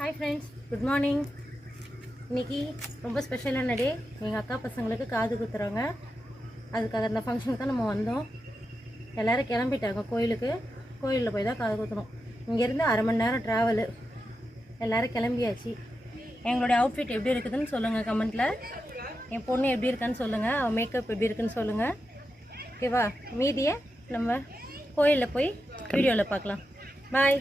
Hi friends, good morning. இன்றைக்கி ரொம்ப ஸ்பெஷலான டே. எங்கள் அக்கா பசங்களுக்கு காது குத்துறோங்க. அதுக்காக அந்த ஃபங்க்ஷனுக்கு தான் நம்ம வந்தோம். எல்லோரும் கிளம்பிட்டாங்க கோயிலுக்கு. கோயிலில் போய் தான் காது குத்துறோம். இங்கேருந்து 1/2 மணி நேரம் ட்ராவலு. எல்லோரும் கிளம்பியாச்சு. எங்களுடைய அவுட்ஃபிட் எப்படி இருக்குதுன்னு சொல்லுங்கள் கமெண்ட்டில். என் பொண்ணு எப்படி இருக்கான்னு சொல்லுங்கள், அவள் மேக்கப் எப்படி இருக்குன்னு சொல்லுங்கள். ஓகேவா? மீதியை நம்ம கோயிலில் போய் வீடியோவில் பார்க்கலாம். பாய்.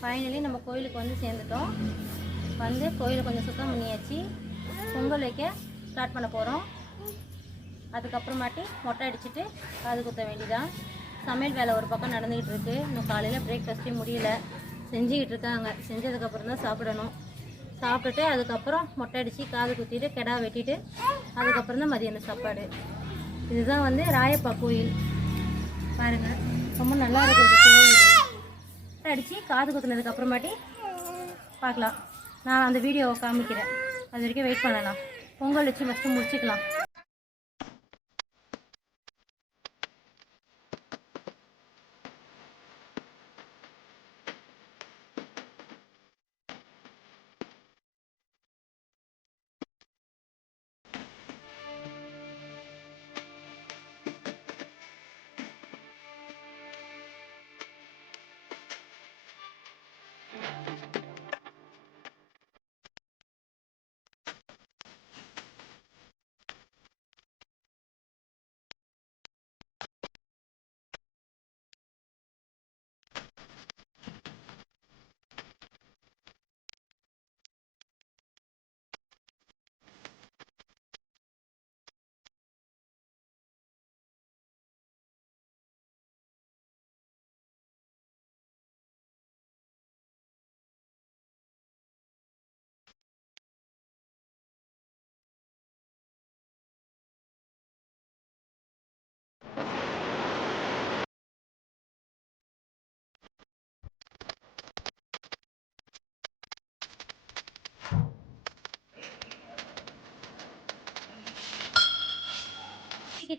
ஃபைனலி நம்ம கோயிலுக்கு வந்து சேர்ந்துட்டோம். வந்து கோயிலை கொஞ்சம் சுத்தம் பண்ணியாச்சு. பொங்கல் வைக்க ஸ்டார்ட் பண்ண போகிறோம். அதுக்கப்புறமாட்டி மொட்டை அடிச்சுட்டு காது குத்த வேண்டிதான். சமையல் வேலை ஒரு பக்கம் நடந்துக்கிட்டு இருக்குது. இன்னும் காலையில் பிரேக்ஃபாஸ்ட்டே முடியல, செஞ்சுக்கிட்டு இருக்காங்க. செஞ்சதுக்கப்புறம் தான் சாப்பிடணும். சாப்பிட்டுட்டு அதுக்கப்புறம் மொட்டை அடித்து காது குத்திட்டு கெடா வெட்டிட்டு அதுக்கப்புறம் தான் மதியானம் சாப்பாடு. இதுதான் வந்து ராயப்பா கோயில். பாருங்கள், ரொம்ப நல்லா இருக்குது கோயில். அடித்து காது குத்துனதுக்கு அப்புறமாட்டி பார்க்கலாம். நான் அந்த வீடியோவை காமிக்கிறேன். அது வரைக்கும் வெயிட் பண்ணலாம். பொங்கல் வச்சு ஃபஸ்ட்டு முடிச்சுக்கலாம்.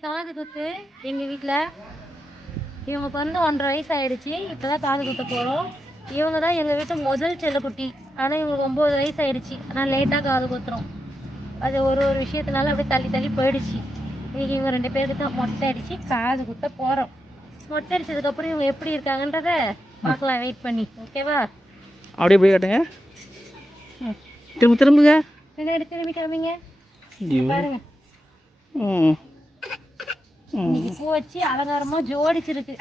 காது குத்து எங்கள் வீட்டில் இவங்களுக்கு வந்து 1.5 வயசு ஆகிடுச்சி. இப்போ தான் காது குத்த போகிறோம். இவங்க தான் எங்கள் வீட்டு முதல் செல்லக்குட்டி. ஆனால் இவங்களுக்கு 9 வயசு ஆகிடுச்சி. ஆனால் லேட்டாக காது குத்துறோம். அது ஒரு விஷயத்தினால அப்படியே தள்ளி தள்ளி போயிடுச்சு. இன்றைக்கி இவங்க 2 பேருக்கு தான் மொட்டை அடித்து காது குத்த போகிறோம். மொட்டை அடித்ததுக்கப்புறம் இவங்க எப்படி இருக்காங்கன்றத பார்க்கலாம், வெயிட் பண்ணி. ஓகேவா? அப்படியே போய் காட்டுங்க. திரும்புங்க. பின்னாடி திரும்பி காமிங்க. பாருங்க, இன்னைக்கு பூ வச்சு அலங்காரமா ஜோடிச்சிருக்கு.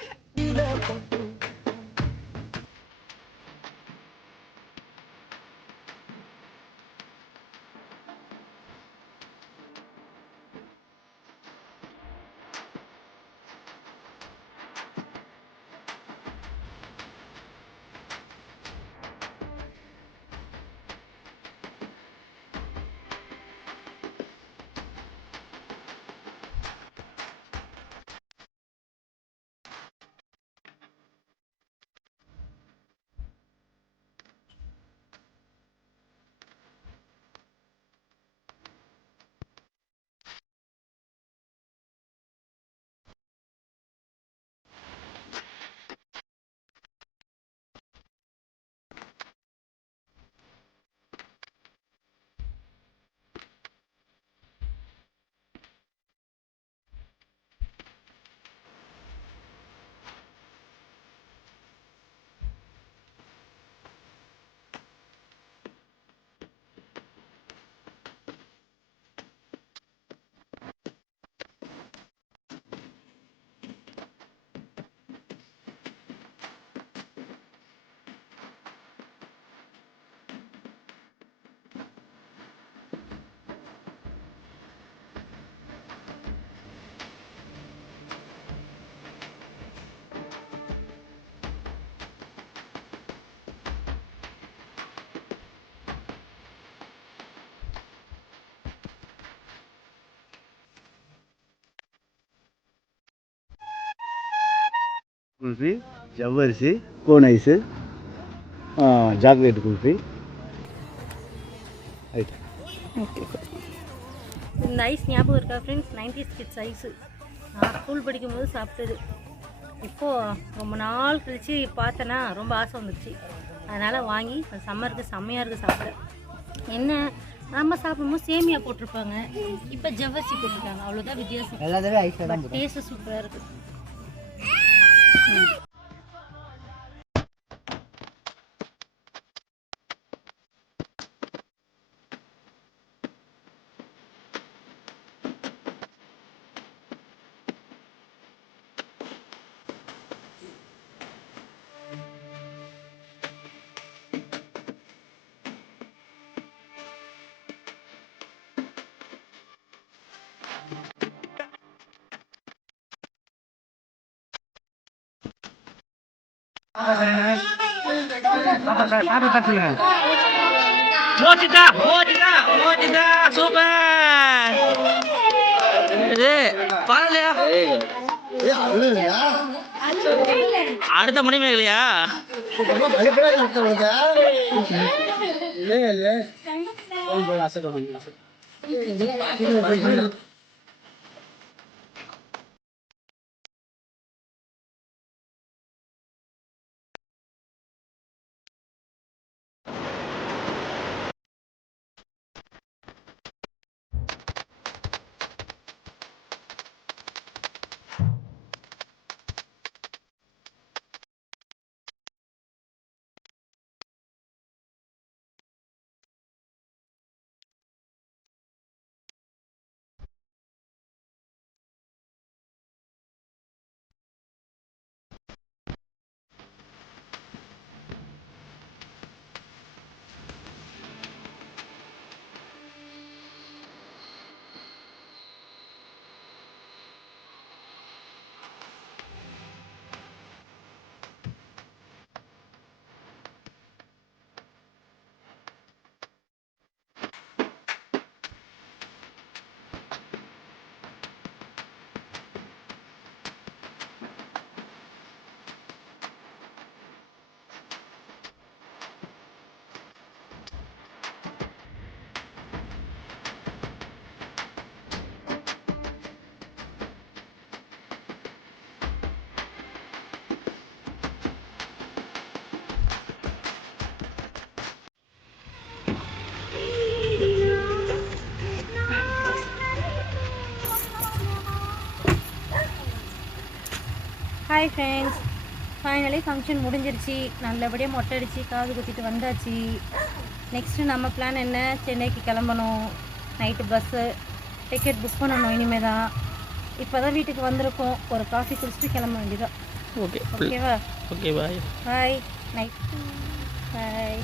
குல்ஃபி, ஜவ்வரிசி, cone ice, chocolate kulfi. Okay. இந்த ஐஸ் ஞாபகம் இருக்கா ஃப்ரெண்ட்ஸ்? 90s kids ice. நான் ஸ்கூல் படிக்கும்போது சாப்பிட்டது. இப்போது ரொம்ப நாள் கழித்து பார்த்தேன்னா ரொம்ப ஆசை வந்துடுச்சு. அதனால் வாங்கி சம்மருக்கு செம்மையாக இருக்குது சாப்பிட. என்ன நம்ம சாப்பிடும்போது சேமியா போட்டிருப்பாங்க, இப்போ ஜவ்வரிசி போட்டிருக்காங்க, அவ்வளோதான் வித்தியாசம். எல்லாத்தையும் ஐஸ் தான் டேஸ்ட்டு சூப்பராக இருக்குது. மோச்சிதா மோச்சிதா மோச்சிதா சூப்பர். இது பரவாயில்லையா? அடுத்த மணிமே இல்லையா? ஹாய் ஃப்ரெண்ட்ஸ், ஃபைனலி ஃபங்க்ஷன் முடிஞ்சிருச்சு. நல்லபடியாக மொட்டை அடித்து காது குத்திட்டு வந்தாச்சு. நெக்ஸ்ட்டு நம்ம பிளான் என்ன? சென்னைக்கு கிளம்பணும். நைட்டு பஸ்ஸு டிக்கெட் புக் பண்ணணும். இனிமேல் தான் இப்போ தான் வீட்டுக்கு வந்திருக்கோம். ஒரு காஃபி குடிச்சிட்டு கிளம்ப வேண்டியதான். ஓகேவா? Okay, bye. பாய். நைட் பாய்.